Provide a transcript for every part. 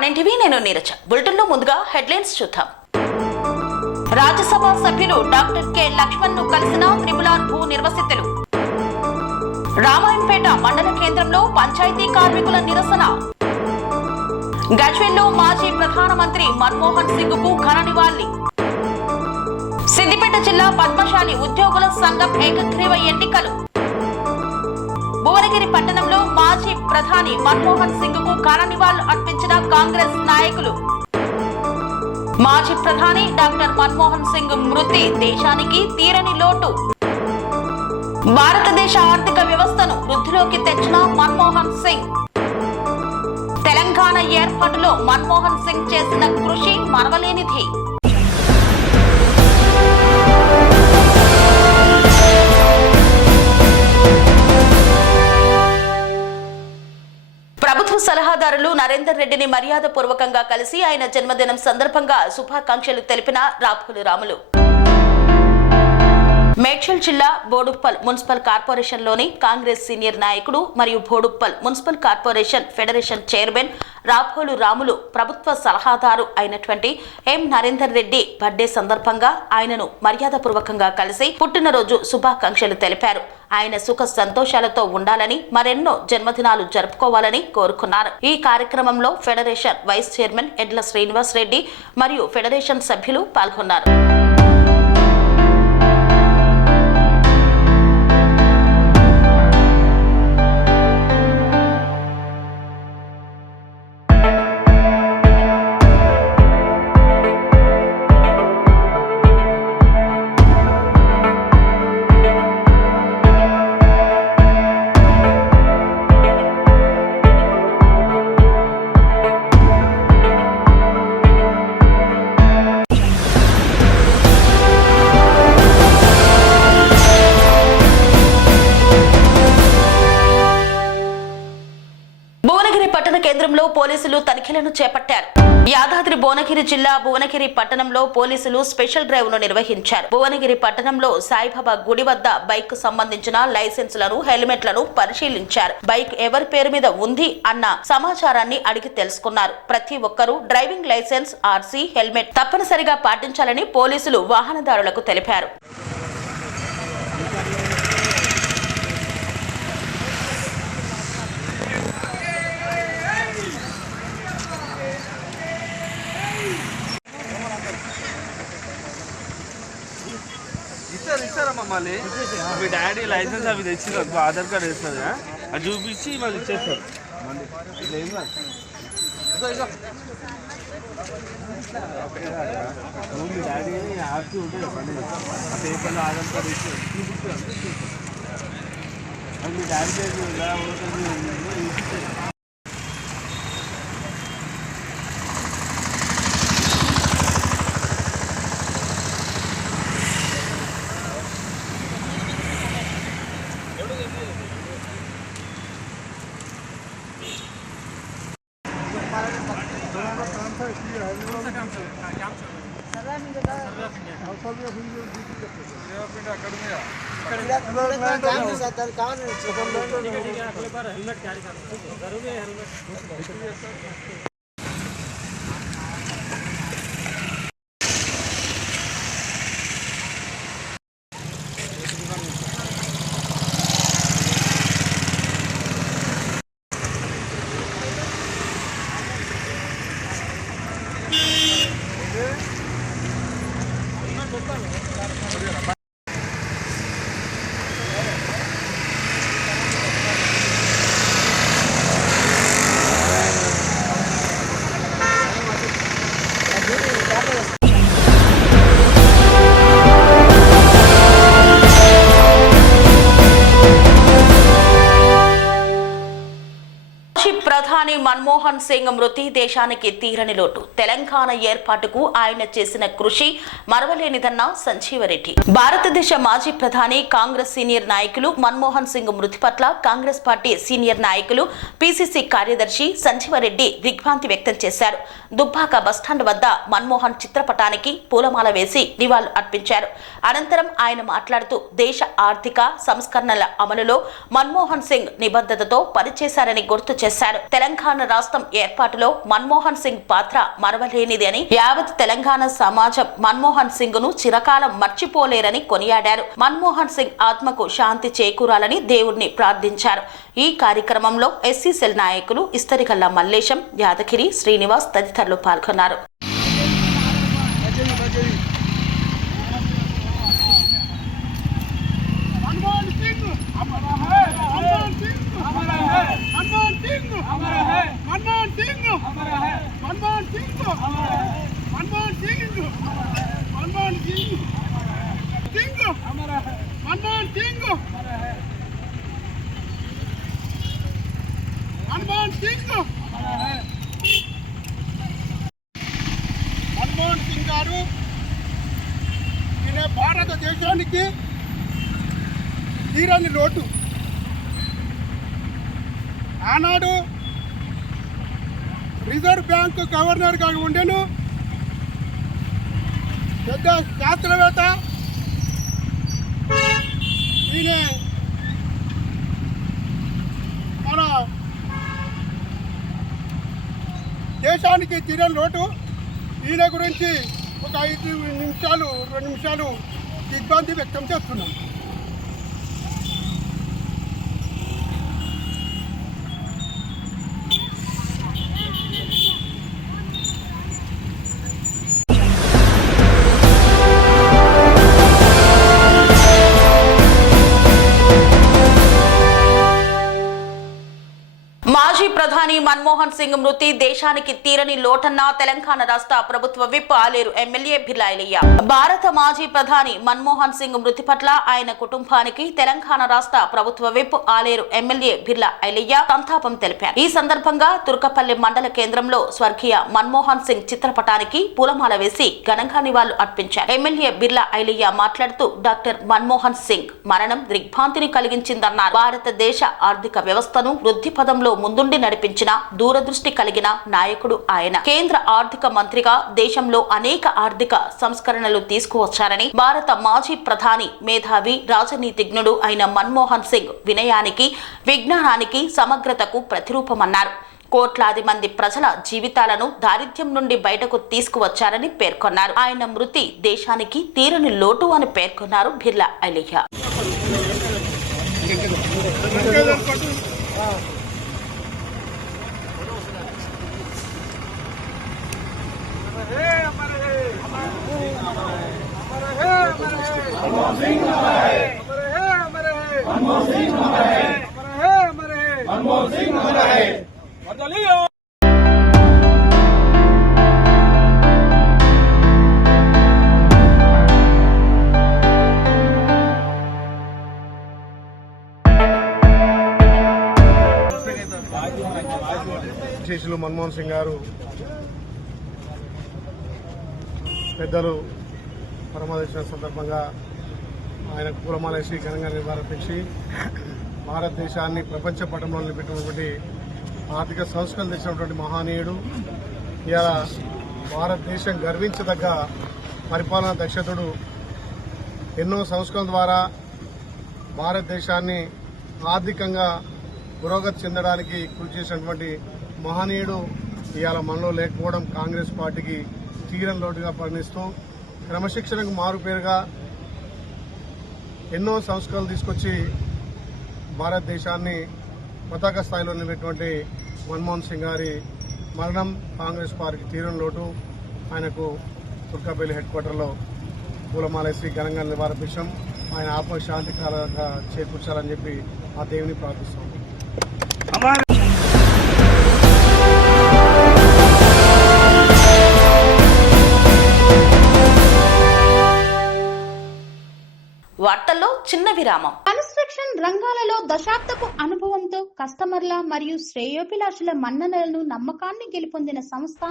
R9 TV నేను నీరజ బులెటిన్లో ముందుగా హెడ్లైన్స్ చూద్దాం. రాజ్యసభ సభ్యులు డాక్టర్ కె లక్ష్మణ్ ను కలిసిన త్రిపులార్ భూ నిర్వసితులు. రామాయంపేట మండల కేంద్రంలో పంచాయతీ కార్మికుల నిరసన. గజ్వేల్లో మాజీ ప్రధానమంత్రి మన్మోహన్ సింగ్ కు ఘన నివాళి. సిద్దిపేట జిల్లా పద్మశాలి ఉద్యోగుల సంఘం ఏకగ్రీవ ఎన్నికలు. భువనగిరి పట్టణంలో మాజీ ప్రధాని మన్మోహన్ సింగ్ కు ఘన నివాళులు అర్పించిన కాంగ్రెస్ నాయకులు. మాజీ ప్రధాని డాక్టర్ మన్మోహన్ సింగ్ మృతి దేశానికి తీరని లోటు. భారతదేశ ఆర్థిక వ్యవస్థను వృద్ధిలోకి తెచ్చిన మన్మోహన్ సింగ్. తెలంగాణ ఏర్పాటులో మన్మోహన్ సింగ్ చేసిన కృషి మరవలేనిది. ప్రభుత్వ సలహాదారులు నరేందర్ రెడ్డిని మర్యాదపూర్వకంగా కలిసి ఆయన జన్మదినం సందర్భంగా శుభాకాంక్షలు తెలిపిన రాపుల రాములు. మేడ్చల్ జిల్లా బోడుప్పల్ మున్సిపల్ కార్పొరేషన్లోని కాంగ్రెస్ సీనియర్ నాయకుడు మరియు Boduppal municipal corporation federation chairman Rapolu Ramulu ప్రభుత్వ సలహాదారు అయినటువంటి ఎం నరేందర్ రెడ్డి బర్త్డే సందర్భంగా ఆయనను మర్యాదపూర్వకంగా కలిసి పుట్టినరోజు శుభాకాంక్షలు తెలిపారు. ఆయన సుఖ సంతోషాలతో ఉండాలని మరెన్నో జన్మదినాలు జరుపుకోవాలని కోరుకున్నారు. ఈ కార్యక్రమంలో ఫెడరేషన్ వైస్ చైర్మన్ ఎడ్ల శ్రీనివాస్ రెడ్డి మరియు ఫెడరేషన్ సభ్యులు పాల్గొన్నారు. కేంద్రంలో పోలీసులు తనిఖీలను చేపట్టారు. యాదాద్రి భువనగిరి జిల్లా భువనగిరి పట్టణంలో పోలీసులు స్పెషల్ డ్రైవ్ ను నిర్వహించారు. భువనగిరి పట్టణంలో సాయిబాబా గుడి వద్ద బైక్ సంబంధించిన లైసెన్సులను హెల్మెట్లను పరిశీలించారు. బైక్ ఎవరి పేరు మీద ఉంది అన్న సమాచారాన్ని అడిగి తెలుసుకున్నారు. ప్రతి ఒక్కరూ డ్రైవింగ్ లైసెన్స్, ఆర్సీ, హెల్మెట్ తప్పనిసరిగా పాటించాలని పోలీసులు వాహనదారులకు తెలిపారు. ఇస్తారమ్మా మళ్ళీ మీ డాడీ లైసెన్స్ అవి తెచ్చి ఆధార్ కార్డు వేస్తుంది అది చూపించి మళ్ళీ ఇచ్చేస్తారు. మళ్ళీ ఏం కాదు మీ డాడీ ఆర్సీ ఉంటుంది చెప్పండి ఆ పేపర్లో ఆధార్ కార్డు ఇచ్చి చూపిస్తారు. మీ డాడీ పేరు ప్రధాని మన్మోహన్ సింగ్ మృతి దేశానికి తీరని లోటు. తెలంగాణ ఏర్పాటుకు ఆయన చేసిన కృషి మరవలేనిదన్న సంజీవరెడ్డి. భారతదేశ మాజీ ప్రధాని కాంగ్రెస్ సీనియర్ నాయకులు మన్మోహన్ సింగ్ మృతి పట్ల కాంగ్రెస్ పార్టీ సీనియర్ నాయకులు పిసిసి కార్యదర్శి సంజీవరెడ్డి దిగ్భ్రాంతి వ్యక్తం చేశారు. దుబ్బాక బస్టాండ్ వద్ద మన్మోహన్ చిత్రపటానికి పూలమాల వేసి నివాళులు అర్పించారు. అనంతరం ఆయన మాట్లాడుతూ దేశ ఆర్థిక సంస్కరణల అమలులో మన్మోహన్ సింగ్ నిబద్ధతతో పనిచేశారని గుర్తు చేశారు. తెలంగాణ తెలంగాణ రాష్ట్రం ఏర్పాటులో మన్మోహన్ సింగ్ పాత్ర మరవలేనిది అని యావత్ తెలంగాణ సమాజం మన్మోహన్ సింగ్ ను చిరకాలం మర్చిపోలేరని కొనియాడారు. మన్మోహన్ సింగ్ ఆత్మకు శాంతి చేకూరాలని దేవుణ్ణి ప్రార్థించారు. ఈ కార్యక్రమంలో ఎస్సీ సెల్ నాయకులు ఇస్తరికల్ల మల్లేశం, యాదగిరి, శ్రీనివాస్ తదితరులు పాల్గొన్నారు. మన్మోహన్ సింగ్ గారు ఈయన భారతదేశానికి తీరని లోటు. ఆనాడు రిజర్వ్ బ్యాంకు గవర్నర్గా ఉండెను. పెద్ద శాస్త్రవేత్త. ఈయన మన దేశానికి తీరని లోటు. ఈయన గురించి ఒక 2 నిమిషాలు దిగ్భ్రాంతి వ్యక్తం చేస్తున్నాం. మాజీ ప్రధాని మన్మోహన్ సింగ్ మృతి దేశానికి తీరని లోటన్న తెలంగాణ రాష్ట్ర ప్రభుత్వ విప్ ఆలేరు ఎమ్మెల్యే బిర్లా ఐలయ్య. భారత మాజీ ప్రధాని మన్మోహన్ సింగ్ మృతి పట్ల ఆయన కుటుంబానికి తెలంగాణ రాష్ట్ర ప్రభుత్వ విప్ ఆలేరు ఎమ్మెల్యే బిర్లా ఐలయ్య సంతాపం తెలిపారు. ఈ సందర్భంగా తుర్కపల్లి మండల కేంద్రంలో స్వర్గీయ మన్మోహన్ సింగ్ చిత్రపటానికి పూలమాల వేసి ఘనంగా నివాళులు అర్పించారు. ఎమ్మెల్యే బిర్లా ఐలయ్య మాట్లాడుతూ డాక్టర్ మన్మోహన్ సింగ్ మరణం దిగ్భ్రాంతిని కలిగించిందన్నారు. భారతదేశ ఆర్థిక వ్యవస్థను వృద్ధి పదంలో ముందుండి నడిపించిన దూరదృష్టి కలిగిన నాయకుడు ఆయన. కేంద్ర ఆర్థిక మంత్రిగా దేశంలో అనేక ఆర్థిక సంస్కరణలు తీసుకువచ్చారని, భారత మాజీ ప్రధాని మేధావి రాజనీతిజ్ఞుడు అయిన మన్మోహన్ సింగ్ వినయానికి, విజ్ఞానానికి, సమగ్రతకు ప్రతిరూపమన్నారు. కోట్లాది మంది ప్రజల జీవితాలను దారిద్ర్యం నుండి బయటకు తీసుకువచ్చారని పేర్కొన్నారు. ఆయన మృతి దేశానికి తీరని లోటు అని పేర్కొన్నారు బిర్లా ఐలయ్య. శేషులు మన్మోహన్ సింగ్ గారు పెద్దలు పరమదర్శన సందర్భంగా ఆయనకు పూలమాలేసి ఘనంగా నివారించి భారతదేశాన్ని ప్రపంచ పటంలో నిలబెట్టినటువంటి ఆర్థిక సంస్కరణ తెచ్చినటువంటి మహనీయుడు. ఇవాళ భారతదేశం గర్వించదగ్గ పరిపాలనా దక్షతుడు. ఎన్నో సంస్కరణల ద్వారా భారతదేశాన్ని ఆర్థికంగా పురోగతి చెందడానికి కృషి చేసినటువంటి మహనీయుడు ఇవాళ మనలో లేకపోవడం కాంగ్రెస్ పార్టీకి తీరని లోటుగా పరిగణిస్తూ క్రమశిక్షణకు మారుపేరుగా ఎన్నో సంస్కరణలు తీసుకొచ్చి భారతదేశాన్ని పతాక స్థాయిలో నిలబెట్టినటువంటి మన్మోహన్ సింగ్ గారి మరణం కాంగ్రెస్ పార్టీకి తీరని లోటు. ఆయనకు తుర్కపల్లి హెడ్ క్వార్టర్లో పూలమాలేసి ఘనంగా నివారించాం. ఆయన ఆత్మశాంతికరంగా చేకూర్చాలని చెప్పి ఆ దేవుని ప్రార్థిస్తాం. వార్తల్లో చిన్న విరామం. కన్స్ట్రక్షన్ రంగాలలో దశాబ్దపు అనుభవంతో కస్టమర్ల మరియు శ్రేయోభిలాషుల మన్ననలను, నమ్మకాన్ని గెలుపొందిన సంస్థ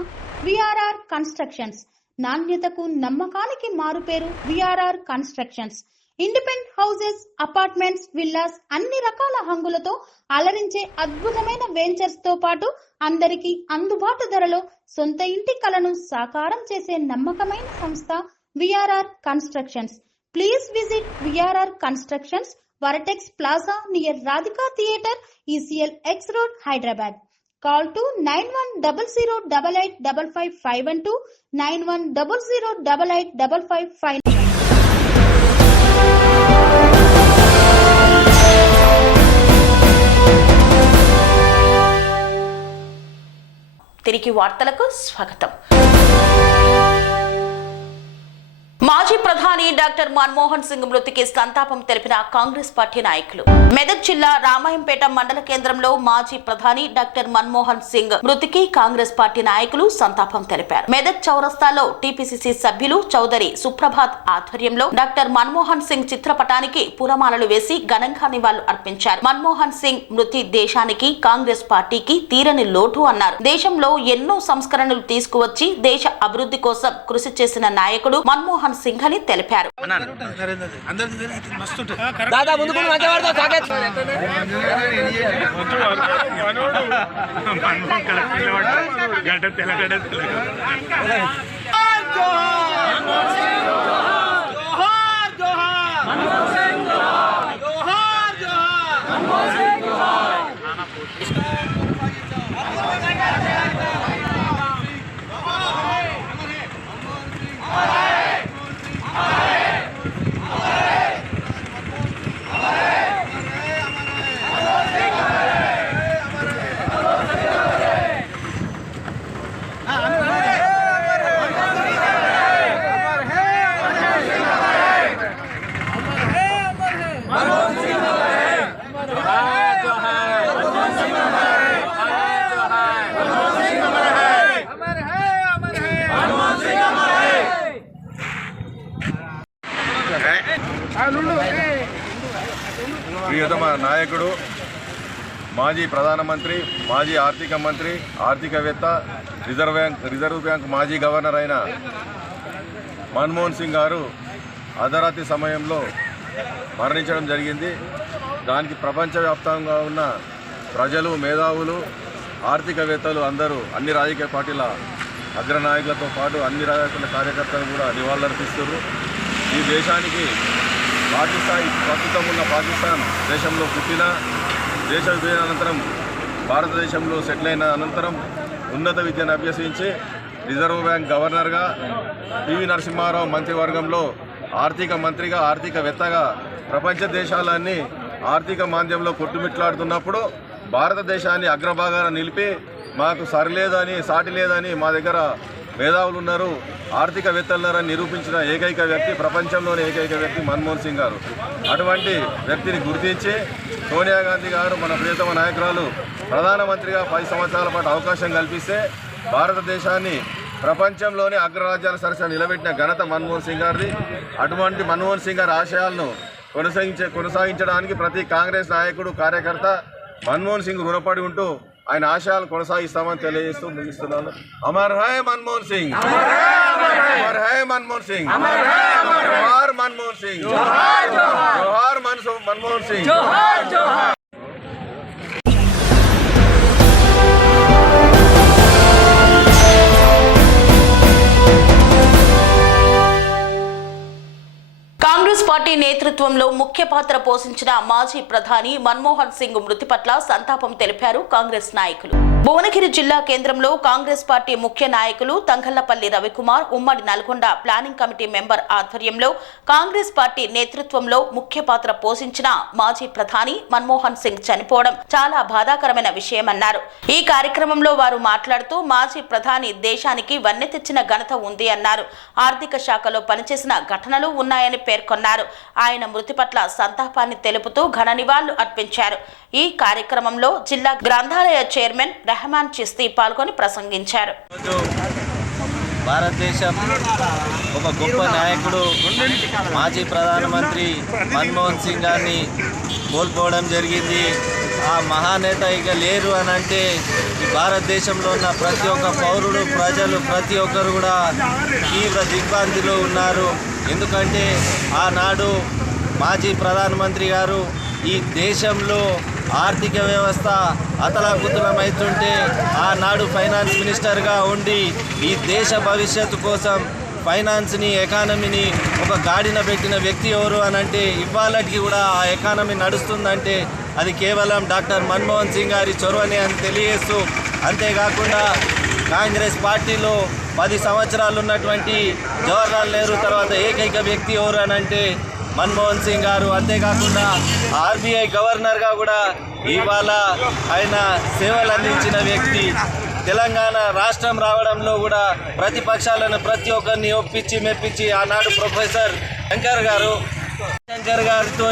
విఆర్ఆర్ కన్స్ట్రక్షన్స్. నాణ్యతకు, నమ్మకానికి మారుపేరు VRR constructions. Independent houses, apartments, villas అన్ని రకాల హంగులతో అలరించే అద్భుతమైన వెంచర్స్ తో పాటు అందరికీ అందుబాటు ధరలో సొంత ఇంటి కలను సాకారం చేసే నమ్మకమైన సంస్థ VRR constructions. Please visit VRR Constructions, Varatex Plaza near Radhika Theatre, ECL X Road, Hyderabad. Call to 9100885551 9100885559. తిరిగి వార్తలకు స్వాగతం. మాజీ ప్రధాని డాక్టర్ మన్మోహన్ సింగ్ మృతికి సంతాపం తెలిపిన కాంగ్రెస్ పార్టీ నాయకులు. మెదక్ జిల్లా రామాయంపేట మండల కేంద్రంలో మాజీ ప్రధాని డాక్టర్ మన్మోహన్ సింగ్ మృతికి కాంగ్రెస్ పార్టీ నాయకులు సంతాపం తెలిపారు. మెదక్ చౌరస్తాలో టీపీసీసీ సభ్యులు చౌదరి సుప్రభాత్ ఆధ్వర్యంలో డాక్టర్ మన్మోహన్ సింగ్ చిత్రపటానికి పూలమాలలు వేసి ఘనంగా నివాళులు అర్పించారు. మన్మోహన్ సింగ్ మృతి దేశానికి కాంగ్రెస్ పార్టీకి తీరని లోటు అన్నారు. దేశంలో ఎన్నో సంస్కరణలు తీసుకువచ్చి దేశ అభివృద్ధి కోసం కృషి చేసిన నాయకుడు మన్మోహన్ సింగ్ అని తెలిపారు. ప్రియతమ నాయకుడు, మాజీ ప్రధానమంత్రి, మాజీ ఆర్థిక మంత్రి, ఆర్థికవేత్త, రిజర్వ్ బ్యాంక్ మాజీ గవర్నర్ అయిన మన్మోహన్ సింగ్ గారు అర్ధరాత్రి సమయంలో మరణించడం జరిగింది. దానికి ప్రపంచవ్యాప్తంగా ఉన్న ప్రజలు, మేధావులు, ఆర్థికవేత్తలు అందరూ అన్ని రాజకీయ పార్టీల అగ్రనాయకులతో పాటు అన్ని రాజకీయ కార్యకర్తలు కూడా నివాళులర్పిస్తున్నారు. ఈ దేశానికి ప్రస్తుతం ఉన్న పాకిస్తాన్ దేశంలో పుట్టిన, దేశ విభజన అనంతరం భారతదేశంలో సెటిల్ అయిన అనంతరం ఉన్నత విద్యను అభ్యసించి రిజర్వ్ బ్యాంక్ గవర్నర్గా, పివి నరసింహారావు మంత్రివర్గంలో ఆర్థిక మంత్రిగా, ఆర్థికవేత్తగా ప్రపంచ దేశాలన్నీ ఆర్థిక మాంద్యంలో కొట్టుమిట్లాడుతున్నప్పుడు భారతదేశాన్ని అగ్రభాగాన నిలిపి మాకు సరిలేదని, సాటి లేదని, మా దగ్గర మేధావులు ఉన్నారు, ఆర్థికవేత్తలున్నారని నిరూపించిన ఏకైక వ్యక్తి, ప్రపంచంలోని ఏకైక వ్యక్తి మన్మోహన్ సింగ్ గారు. అటువంటి వ్యక్తిని గుర్తించి సోనియా గాంధీ గారు, మన ప్రియతమ నాయకురాలు, ప్రధానమంత్రిగా 10 సంవత్సరాల పాటు అవకాశం కల్పిస్తే భారతదేశాన్ని ప్రపంచంలోని అగ్రరాజ్యాల సరసన నిలబెట్టిన ఘనత మన్మోహన్ సింగ్ గారిది. అటువంటి మన్మోహన్ సింగ్ గారి ఆశయాలను కొనసాగించడానికి ప్రతి కాంగ్రెస్ నాయకుడు, కార్యకర్త మన్మోహన్ సింగ్ రుణపడి ఉంటూ ఆయన ఆశయాలు కొనసాగిస్తామని తెలియజేస్తూ ముగిస్తున్నాను. అమర్ హై మన్మోహన్ సింగ్, అమర్ హై మన్మోహన్ సింగ్, జోహార్ మన్మోహన్ సింగ్, జోహార్ మన్మోహన్ సింగ్. కాంగ్రెస్ పార్టీ నేతృత్వంలో ముఖ్య పాత్ర పోషించిన మాజీ ప్రధాని మన్మోహన్ సింగ్ మృతి పట్ల సంతాపం తెలిపారు కాంగ్రెస్ నాయకులు. భువనగిరి జిల్లా కేంద్రంలో కాంగ్రెస్ పార్టీ ముఖ్య నాయకులు తంగళ్లపల్లి రవికుమార్, ఉమ్మడి నల్గొండ ప్లానింగ్ కమిటీ మెంబర్ ఆధ్వర్యంలో కాంగ్రెస్ పార్టీ నేతృత్వంలో ముఖ్య పాత్ర పోషించిన మాజీ ప్రధాని మన్మోహన్ సింగ్ చనిపోవడం చాలా బాధాకరమైన విషయమన్నారు. ఈ కార్యక్రమంలో వారు మాట్లాడుతూ మాజీ ప్రధాని దేశానికి వన్నె తెచ్చిన ఘనత ఉంది అన్నారు. ఆర్థిక శాఖలో పనిచేసిన ఘటనలు ఉన్నాయని పేర్కొన్నారు. ఆయన మృతి పట్ల సంతాపాన్ని తెలుపుతూ ఘన నివాళులు అర్పించారు. ఈ కార్యక్రమంలో జిల్లా గ్రంథాలయ చైర్మన్ రెహమాన్ చిస్తీ పాల్గొని ప్రసంగించారు. భారతదేశం ఒక గొప్ప నాయకుడు మాజీ ప్రధానమంత్రి మన్మోహన్ సింగ్ గారిని కోల్పోవడం జరిగింది. ఆ మహానేత ఇక లేరు అని అంటే ఈ భారతదేశంలో ఉన్న ప్రతి ఒక్క పౌరుడు, ప్రజలు ప్రతి ఒక్కరు కూడా తీవ్ర దిగ్భ్రాంతిలో ఉన్నారు. ఎందుకంటే ఆనాడు మాజీ ప్రధానమంత్రి గారు ఈ దేశంలో ఆర్థిక వ్యవస్థ అతలాకుతలమవుతుంటే ఆనాడు ఫైనాన్స్ మినిస్టర్గా ఉండి ఈ దేశ భవిష్యత్తు కోసం ఫైనాన్స్ని, ఎకానమీని ఒక గాడిన పెట్టిన వ్యక్తి ఎవరు అని అంటే ఇవాళకి కూడా ఆ ఎకానమీ నడుస్తుందంటే అది కేవలం డాక్టర్ మన్మోహన్ సింగ్ గారి చొరవని అని తెలియజేస్తూ అంతేకాకుండా కాంగ్రెస్ పార్టీలో 10 సంవత్సరాలు ఉన్నటువంటి జవహర్లాల్ నెహ్రూ తర్వాత ఏకైక వ్యక్తి ఎవరు అని అంటే మన్మోహన్ సింగ్ గారు. అంతేకాకుండా ఆర్బీఐ గవర్నర్గా కూడా ఇవాళ ఆయన సేవలు అందించిన వ్యక్తి. తెలంగాణ రాష్ట్రం రావడంలో కూడా ప్రతిపక్షాలను ప్రతి ఒక్కరిని ఒప్పించి మెప్పించి ఆనాడు ప్రొఫెసర్ శంకర్ గారితో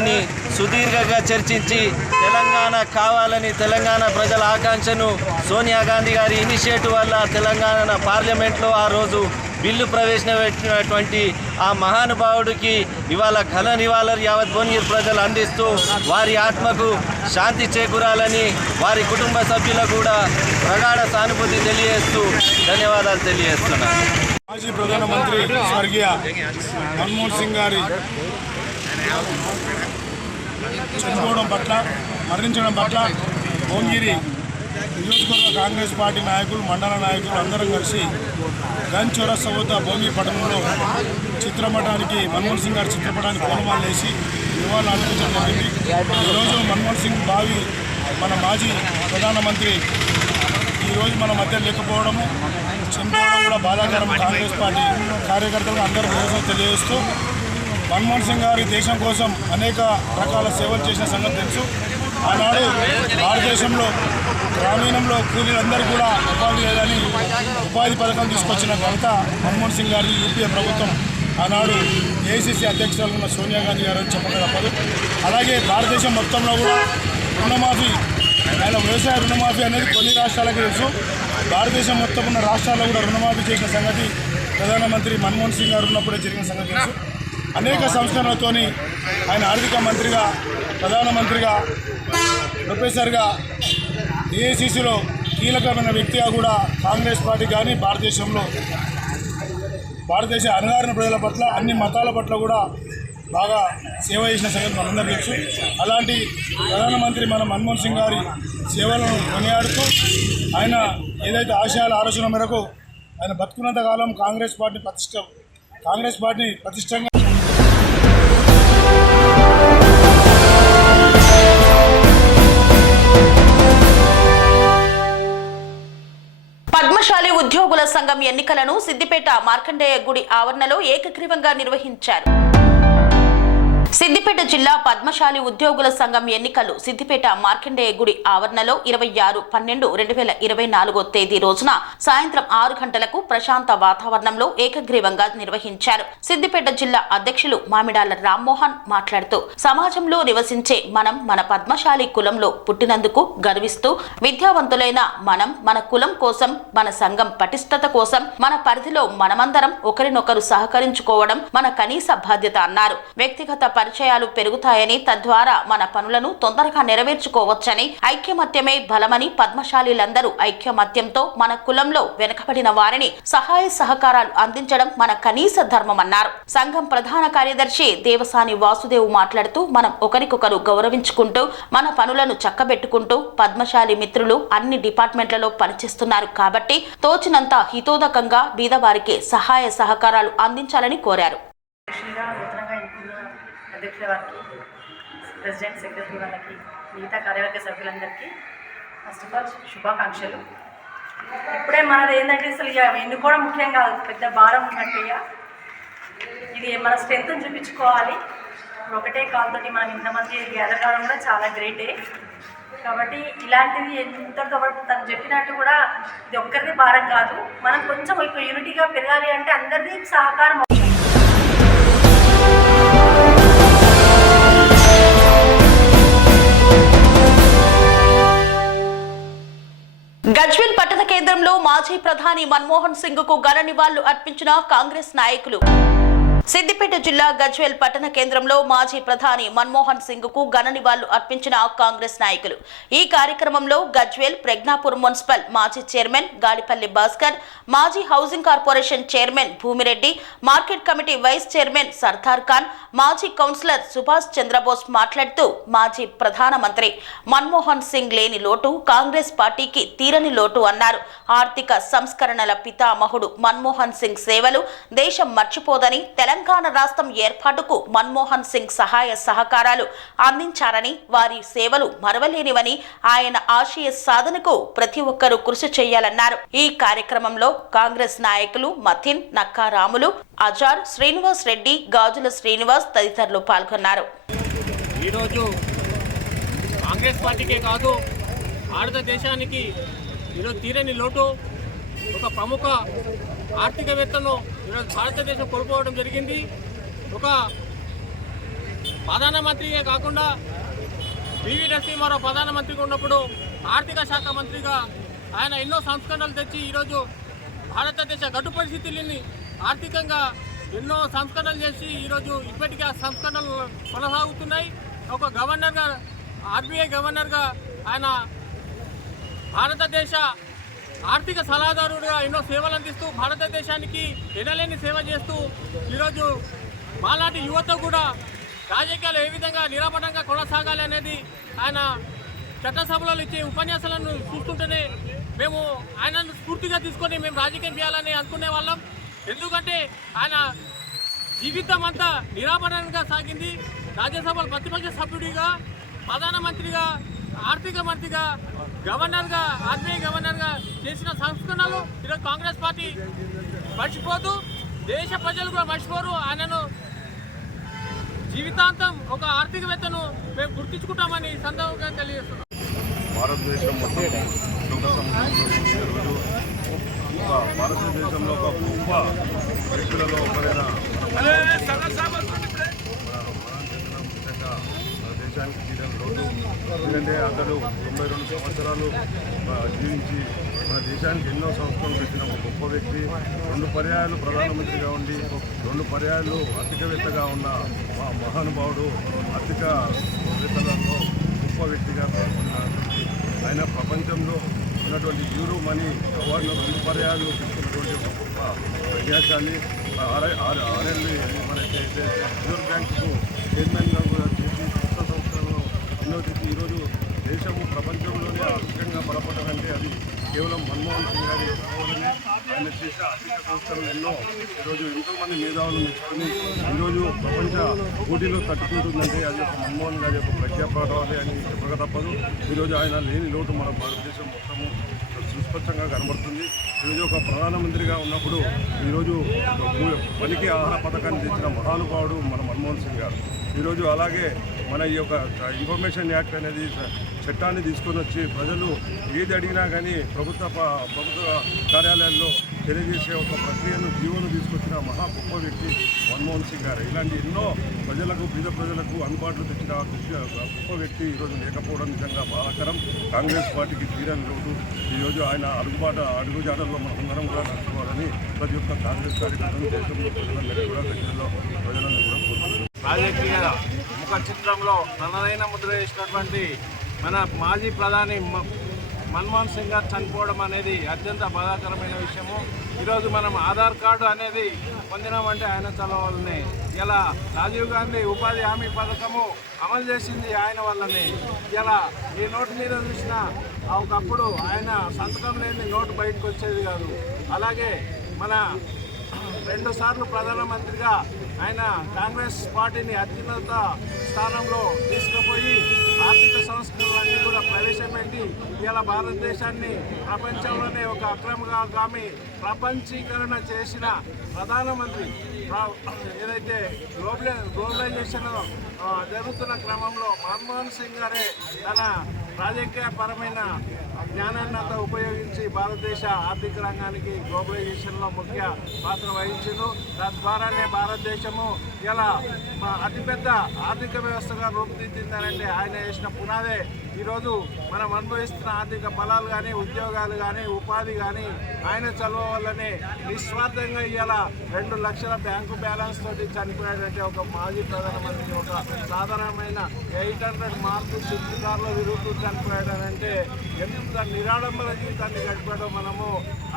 సుదీర్ఘంగా చర్చించి తెలంగాణ కావాలని తెలంగాణ ప్రజల ఆకాంక్షను సోనియా గాంధీ గారి ఇనిషియేటివ్ వల్ల తెలంగాణ పార్లమెంట్లో ఆ రోజు బిల్లు ప్రవేశపెట్టినటువంటి ఆ మహానుభావుడికి ఇవాళ ఘన నివాళులు యావత్ భువనగిరి ప్రజలు అందిస్తూ వారి ఆత్మకు శాంతి చేకూరాలని వారి కుటుంబ సభ్యులకు కూడా ప్రగాఢ సానుభూతి తెలియజేస్తూ ధన్యవాదాలు తెలియజేస్తున్నాను. మాజీ ప్రధానమంత్రి స్వర్గీయ మన్మోహన్ సింగ్ గారి చనిపోవడం పట్ల, మరణించడం పట్ల భువనగిరి నియోజకవర్గ కాంగ్రెస్ పార్టీ నాయకులు, మండల నాయకులు అందరం కలిసి గన్ చౌరస్తా వద్ద భువనగిరి పట్టణంలో చిత్రపటానికి, మన్మోహన్ సింగ్ గారి చిత్రపటానికి పూలమాలలు వేసి నివాళులు అర్పించడం జరిగింది. ఈరోజు మన్మోహన్ సింగ్ భావి మన మాజీ ప్రధానమంత్రి ఈరోజు మన మధ్య లేకపోవడము, చనిపోవడం కూడా బాధాకరం. కాంగ్రెస్ పార్టీ కార్యకర్తలు అందరూ నిరసన తెలియజేస్తూ మన్మోహన్ సింగ్ గారి దేశం కోసం అనేక రకాల సేవలు చేసిన సంగతి తెలుసు. ఆనాడు భారతదేశంలో గ్రామీణంలో కూలీలందరూ కూడా ఉపాధి లేదని ఉపాధి పథకం తీసుకొచ్చిన ఘనత మన్మోహన్ సింగ్ గారి యూపీఏ ప్రభుత్వం. ఆనాడు ఏఐసీసీ అధ్యక్షురాలు ఉన్న సోనియా గాంధీ గారు అని చెప్పక తప్పదు. అలాగే భారతదేశం మొత్తంలో కూడా రుణమాఫీ, ఆయన వ్యవసాయ రుణమాఫీ అనేది కొన్ని రాష్ట్రాలకు తెలుసు. భారతదేశం మొత్తం ఉన్న రాష్ట్రాల్లో కూడా రుణమాఫీ చేసిన సంగతి ప్రధానమంత్రి మన్మోహన్ సింగ్ గారు ఉన్నప్పుడే జరిగిన సంగతి తెలుసు. అనేక సంస్కరణలతోని ఆయన ఆర్థిక మంత్రిగా, ప్రధానమంత్రిగా, ప్రొఫెసర్గా, ఏఐసీసీలో కీలకమైన వ్యక్తిగా కూడా కాంగ్రెస్ పార్టీ కానీ భారతదేశ అణగారిన ప్రజల పట్ల, అన్ని మతాల పట్ల కూడా బాగా సేవ చేసిన సంగతి మనందరికీ తెలుసు. అలాంటి ప్రధానమంత్రి మన మన్మోహన్ సింగ్ గారి సేవలను కొనియాడుతూ ఆయన ఏదైతే ఆశయాల ఆలోచన మేరకు ఆయన బతుకున్నంత కాలం కాంగ్రెస్ పార్టీని ప్రతిష్టంగా పద్మశాలి ఉద్యోగుల సంఘం ఎన్నికలను సిద్దిపేట మార్కండేయ గుడి ఆవరణలో ఏకగ్రీవంగా నిర్వహించారు. సిద్దిపేట జిల్లా పద్మశాలి ఉద్యోగుల సంఘం ఎన్నికలు సిద్దిపేట మార్కండేయ గుడి ఆవరణలో 26/12/2024 తేదీ రోజున సాయంత్రం 6 గంటలకు ప్రశాంత వాతావరణంలో ఏకగ్రీవంగా నిర్వహించారు. సిద్దిపేట జిల్లా అధ్యక్షులు మామిడాల రామ్మోహన్ మాట్లాడుతూ సమాజంలో నివసించే మనం మన పద్మశాలి కులంలో పుట్టినందుకు గర్విస్తూ విద్యావంతులైన మనం మన కులం కోసం, మన సంఘం పటిష్టత కోసం మన పరిధిలో మనమందరం ఒకరినొకరు సహకరించుకోవడం మన కనీస బాధ్యత అన్నారు. వ్యక్తిగత పరిచయాలు పెరుగుతాయని, తద్వారా మన పనులను తొందరగా నెరవేర్చుకోవచ్చని, ఐక్యమత్యమే బలమని, పద్మశాలీలందరూ ఐక్యమత్యంతో మన కులంలో వెనుకబడిన వారిని సహాయ సహకారాలు అందించడం మన కనీస ధర్మమన్నారు. సంఘం ప్రధాన కార్యదర్శి దేవసాని వాసుదేవ్ మాట్లాడుతూ మనం ఒకరికొకరు గౌరవించుకుంటూ మన పనులను చక్కబెట్టుకుంటూ పద్మశాలి మిత్రులు అన్ని డిపార్ట్మెంట్లలో పనిచేస్తున్నారు కాబట్టి తోచినంత హితోదకంగా బీదవారికి సహాయ సహకారాలు అందించాలని కోరారు. అధ్యక్షుల వారికి, ప్రెసిడెంట్, సెక్రటరీ వాళ్ళకి, మిగతా కార్యవర్గ సభ్యులందరికీ ఫస్ట్ ఆఫ్ ఆల్ శుభాకాంక్షలు. ఇప్పుడే మనది ఏంటంటే అసలు ఇక ఎన్నుకోవడం ముఖ్యం కాదు, పెద్ద భారం ఉన్నట్టు ఇది మన స్ట్రెంత్ని చూపించుకోవాలి. ఇప్పుడు ఒకటే కాల్తోటి మనం ఇంతమంది గ్యాదర్ కావడం కూడా చాలా గ్రేటే. కాబట్టి ఇలాంటిది ఎంతతో తను చెప్పినట్టు కూడా ఇది ఒక్కరిది భారం కాదు. మనం కొంచెం ఇప్పుడు యూనిటీగా పెరగాలి అంటే అందరిది సహకారం. గజ్వేల్ పట్టణ కేంద్రంలో మాజీ ప్రధాని మన్మోహన్ సింగ్ కు ఘన నివాళులు అర్పించిన కాంగ్రెస్ నాయకులు. సిద్దిపేట జిల్లా గజ్వేల్ పట్టణ కేంద్రంలో మాజీ ప్రధాని మన్మోహన్ సింగ్ కు ఘన నివాళులు అర్పించిన కాంగ్రెస్ నాయకులు. ఈ కార్యక్రమంలో గజ్వేల్ ప్రజ్ఞాపూర్ మున్సిపల్ మాజీ చైర్మన్ గాడిపల్లి భాస్కర్, మాజీ housing corporation chairman Bhumireddy, market committee vice chairman Sardar Khan, మాజీ కౌన్సిలర్ సుభాష్ చంద్రబోస్ మాట్లాడుతూ మాజీ ప్రధానమంత్రి మన్మోహన్ సింగ్ లేని లోటు కాంగ్రెస్ పార్టీకి తీరని లోటు అన్నారు. ఆర్థిక సంస్కరణల పితామహుడు మన్మోహన్ సింగ్ సేవలు దేశం మర్చిపోదని, తెలంగాణ తెలంగాణ రాష్ట్రం ఏర్పాటుకు మన్మోహన్ సింగ్ సహాయ సహకారాలు అందించారని, వారి సేవలు మరవలేనివని, ఆయన ఆశయ సాధనకు ప్రతి ఒక్కరూ కృషి చేయాలన్నారు. ఈ కార్యక్రమంలో కాంగ్రెస్ నాయకులు మథిన్, నక్కా రాములు, అజార్, శ్రీనివాస్ రెడ్డి, గాజుల శ్రీనివాస్ తదితరులు పాల్గొన్నారు. ఈరోజు కాంగ్రెస్ పార్టీకే కాదు, భారతదేశానికి ఈరోజు తీరని లోటు. ఒక ప్రముఖ ఆర్థికవేత్తను ఈరోజు భారతదేశం కోల్పోవడం జరిగింది. ఒక ప్రధానమంత్రిగా కాకుండా పివి నరసింహారావు ప్రధానమంత్రిగా ఉన్నప్పుడు ఆర్థిక శాఖ మంత్రిగా ఆయన ఎన్నో సంస్కరణలు తెచ్చి ఈరోజు భారతదేశ గడ్డు పరిస్థితులని ఆర్థికంగా ఎన్నో సంస్కరణలు చేసి ఈరోజు ఇప్పటికీ ఆ సంస్కరణలు కొనసాగుతున్నాయి. ఒక గవర్నర్గా, ఆర్బీఐ గవర్నర్గా ఆయన భారతదేశ ఆర్థిక సలహాదారుడుగా ఎన్నో సేవలు అందిస్తూ భారతదేశానికి ఎనలేని సేవ చేస్తూ ఈరోజు మాలాంటి యువత కూడా రాజకీయాలు ఏ విధంగా నిరాపడంగా కొనసాగాలి అనేది ఆయన చట్టసభలో ఇచ్చే ఉపన్యాసాలను చూస్తుంటేనే మేము ఆయనను స్ఫూర్తిగా తీసుకొని మేము రాజకీయం చేయాలని అనుకునే వాళ్ళం. ఎందుకంటే ఆయన జీవితం అంతా నిరాపడంగా సాగింది. రాజ్యసభలో ప్రతిపక్ష సభ్యుడిగా, ప్రధానమంత్రిగా, ఆర్థిక మంత్రిగా, గవర్నర్గా, ఆర్బీఐ గవర్నర్గా చేసిన సంస్కరణలు ఈరోజు కాంగ్రెస్ పార్టీ మర్చిపోతూ, దేశ ప్రజలు కూడా మర్చిపోరు. ఆయనను జీవితాంతం ఒక ఆర్థికవేత్తను మేము గుర్తించుకుంటామని సందర్భంగా తెలియజేస్తున్నాం. భారతదేశం మొత్తం సుఖ సమృద్ధిలో ఒక భారతదేశంలో ఒక గొప్ప వ్యక్తులలో ఒకరైన దేశానికి తీరని లోటు. ఎందుకంటే అతడు 92 సంవత్సరాలు జీవించి మన దేశానికి ఎన్నో సంస్థలు పెట్టిన ఒక గొప్ప వ్యక్తి. 2 పర్యాయాలు ప్రధానమంత్రిగా ఉండి 2 పర్యాయాలు ఆర్థికవేత్తగా ఉన్న మా మహానుభావుడు ఆర్థికవేత్తలలో గొప్ప వ్యక్తిగా పేర్కొన్నారు. ఆయన ప్రపంచంలో ఉన్నటువంటి యూరో మనీ అవార్డును 2 పర్యాయాలు తీసుకున్నటువంటి ఒక గొప్ప ప్రజాశాలి. 6 ఏళ్ళు మనకి రిజర్వ్ బ్యాంకుకు చైర్మన్గా కూడా చేసి కొత్త సంస్థలను ఎన్నో చేసి ఈరోజు దేశము ప్రపంచంలోనే ఆర్థికంగా బలపడాలంటే అది కేవలం మన్మోహన్ సింగ్ గారి వల్లనే. ఆయన చేసే ఆర్థిక సంస్థలు ఎన్నో ఈరోజు ఎంతోమంది మేధావులు మెచ్చుకొని ఈరోజు ప్రపంచ పోటీలో తట్టుకుంటుందంటే అది ఒక మన్మోహన్ గారి యొక్క ప్రజ్ఞాపడాలి అని చెప్పక తప్పదు. ఈరోజు ఆయన లేని లోటు మన భారతదేశం మొత్తము సుస్పష్టంగా కనబడుతుంది. ఈరోజు ఒక ప్రధానమంత్రిగా ఉన్నప్పుడు ఈరోజు పనికి ఆహార పథకాన్ని తెచ్చిన మహానుభావుడు మన మన్మోహన్ సింగ్ గారు. ఈరోజు అలాగే మన ఈ యొక్క ఇన్ఫర్మేషన్ యాక్ట్ అనేది చట్టాన్ని తీసుకొని వచ్చి ప్రజలు ఏది అడిగినా కానీ ప్రభుత్వ కార్యాలయాల్లో తెలియజేసే ఒక ప్రక్రియను జీవోను తీసుకొచ్చిన మహా గొప్ప వ్యక్తి మన్మోహన్ సింగ్ గారు. ఇలాంటి ఎన్నో ప్రజలకు, పేద ప్రజలకు అందుబాటులో తెచ్చిన గొప్ప వ్యక్తి ఈరోజు లేకపోవడం నిజంగా బాధాకరం. కాంగ్రెస్ పార్టీకి తీరని లోటు. ఈరోజు ఆయన అడుగుజాడల్లో మనం అందరం కూడా నడుచుకోవాలని ప్రతి ఒక్క కాంగ్రెస్ కార్యకర్తలు దేశంలో ప్రజలందరూ కూడా ప్రజలందరూ కూడా కోరుకుంటున్నారు. రాజకీయ ముఖ చిత్రంలో తనదైన ముద్ర వేసినటువంటి మన మాజీ ప్రధాని మన్మోహన్ సింగ్ గారు చనిపోవడం అనేది అత్యంత బాధాకరమైన విషయము. ఈరోజు మనం ఆధార్ కార్డు అనేది పొందినామంటే ఆయన చదవాలని. ఇలా రాజీవ్ గాంధీ ఉపాధి హామీ పథకము అమలు చేసింది ఆయన వల్లనే. ఇలా ఈ నోటు మీద చూసిన ఒకప్పుడు ఆయన సంతకం లేని నోటు బయటకు వచ్చేది కాదు. అలాగే మన 2 సార్లు ప్రధానమంత్రిగా ఆయన కాంగ్రెస్ పార్టీని అత్యున్నత స్థానంలో తీసుకుపోయి ఆర్థిక సంస్కరణలన్నీ కూడా ప్రవేశపెట్టి ఇలా భారతదేశాన్ని ప్రపంచంలోనే ఒక అగ్రగామి ప్రపంచీకరణ చేసిన ప్రధానమంత్రి. ఏదైతే గ్లోబలైజేషన్ జరుగుతున్న క్రమంలో మన్మోహన్ సింగ్ గారే తన రాజకీయపరమైన జ్ఞానాన్ని అంతా ఉపయోగించి భారతదేశ ఆర్థిక రంగానికి గ్లోబలైజేషన్లో ముఖ్య పాత్ర వహించారు. తద్వారానే భారతదేశము ఇలా అతిపెద్ద ఆర్థిక వ్యవస్థగా రూపుదిద్దిందనంటే ఆయన వేసిన పునాదే ఈరోజు మనం అనుభవిస్తున్న ఆర్థిక ఫలాలు కానీ, ఉద్యోగాలు కానీ, ఉపాధి కానీ ఆయన చదువు వల్లనే నిస్వార్థంగా ఇలా 2 లక్షల బ్యాంకు బ్యాలెన్స్ తోటి చనిపోయాడంటే ఒక మాజీ ప్రధానమంత్రి ఒక సాధారణమైన 800 మార్కులు షిఫ్ట్ కార్లో తిరుగుతూ చనిపోయాడనంటే ఎంత నిరాడంబర జీవితాన్ని గడిపాడో మనము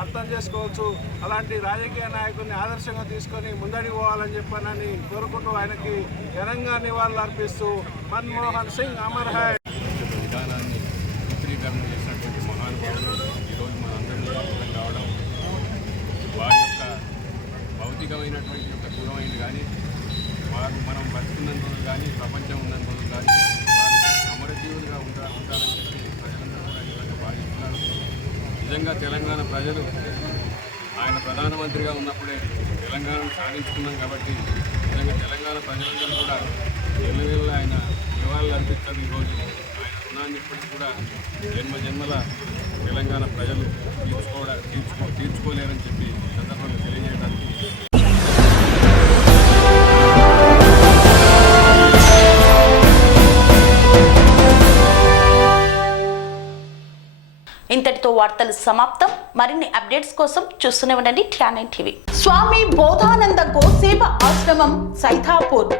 అర్థం చేసుకోవచ్చు. అలాంటి రాజకీయ నాయకుడిని ఆదర్శంగా తీసుకొని ముందడి పోవాలని చెప్పానని కోరుకుంటూ ఆయనకి ఘనంగా నివాళులు అర్పిస్తూ మన్మోహన్ సింగ్ అమర్ హై. విధానాన్ని చిత్రీకరణ చేసినటువంటి మహానుభావులు ఈరోజు మనందరినీ కావడం వారి యొక్క భౌతికమైనటువంటి యొక్క దూరమైంది కానీ వారు మనం బతుకున్నంత రోజులు కానీ ప్రపంచం ఉన్నంత రోజులు కానీ వారు అమరజీవులుగా ఉంటారని చెప్పి ప్రజలందరూ కూడా ఈ విధంగా భావిస్తున్నారు. నిజంగా తెలంగాణ ప్రజలు ఆయన ప్రధానమంత్రిగా ఉన్నప్పుడే తెలంగాణను సాధించుకున్నాం కాబట్టి నిజంగా తెలంగాణ ప్రజలందరూ కూడా ఎల్లవేళ ఆయన నివాళులు అర్పిస్తారు. ఈరోజు ఆయన రుణాన్ని ఇప్పటికీ కూడా జన్మల తెలంగాణ ప్రజలు తీర్చుకోలేరని చెప్పి సందర్భంగా తెలియజేయడానికి ఇంతటితో వార్తలు సమాప్తం. మరిన్ని అప్డేట్స్ కోసం చూస్తూనే ఉండండి TR9 టీవీ. స్వామి బోధానంద గోసేవ ఆశ్రమం సైథాపూర్.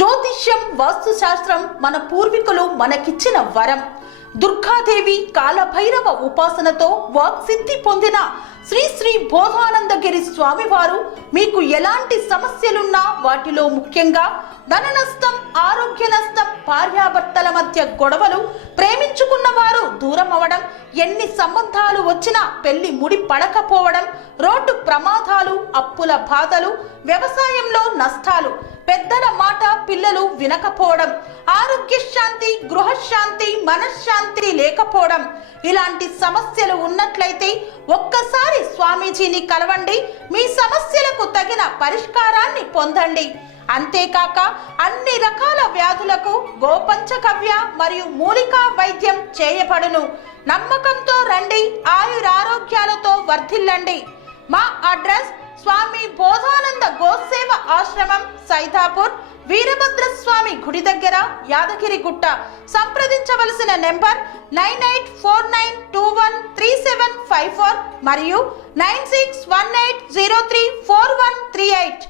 జ్యోతిష్యం, వాస్తుశాస్త్రం మన పూర్వీకులు మనకిచ్చిన వరం. దుర్గాదేవి, కాలభైరవ ఉపాసనతో వాక్సిద్ధి పొందిన శ్రీ శ్రీ బోధానందగిరి స్వామివారు మీకు ఎలాంటి సమస్యలున్నా, వాటిలో ముఖ్యంగా ధన నష్టం, ఆరోగ్య నష్టం, భార్యాభర్తల మధ్య గొడవలు, ప్రేమించుకున్న వారు దూరం అవడం, ఎన్ని సంబంధాలు వచ్చినా పెళ్లి ముడి పడకపోవడం, రోడ్డు ప్రమాదాలు, అప్పుల బాధలు, వ్యవసాయంలో నష్టాలు, పెద్దల మాట పిల్లలు వినకపోవడం, ఆరోగ్య శాంతి, గృహశాంతి, మనశ్శాంతి లేకపోవడం, ఇలాంటి సమస్యలు ఉన్నట్లయితే ఒక్కసారి స్వామీజీని కలవండి. మీ సమస్యలకు తగిన పరిష్కారాన్ని పొందండి. అంతేకాక అన్ని రకాల వ్యాధులకు గోపంచకవ్య మరియు మూలికా వైద్యం చేయబడును. నమ్మకంతో రండి, ఆయురారోగ్యాలతో వర్ధిల్లండి. మా అడ్రస్ స్వామి బోధానంద గోసేవ ఆశ్రమం, సైథాపూర్, వీరభద్రస్వామి గుడి దగ్గర, యాదగిరిగుట్ట. సంప్రదించవలసిన నెంబర్ 9849213754 మరియు 9618034138.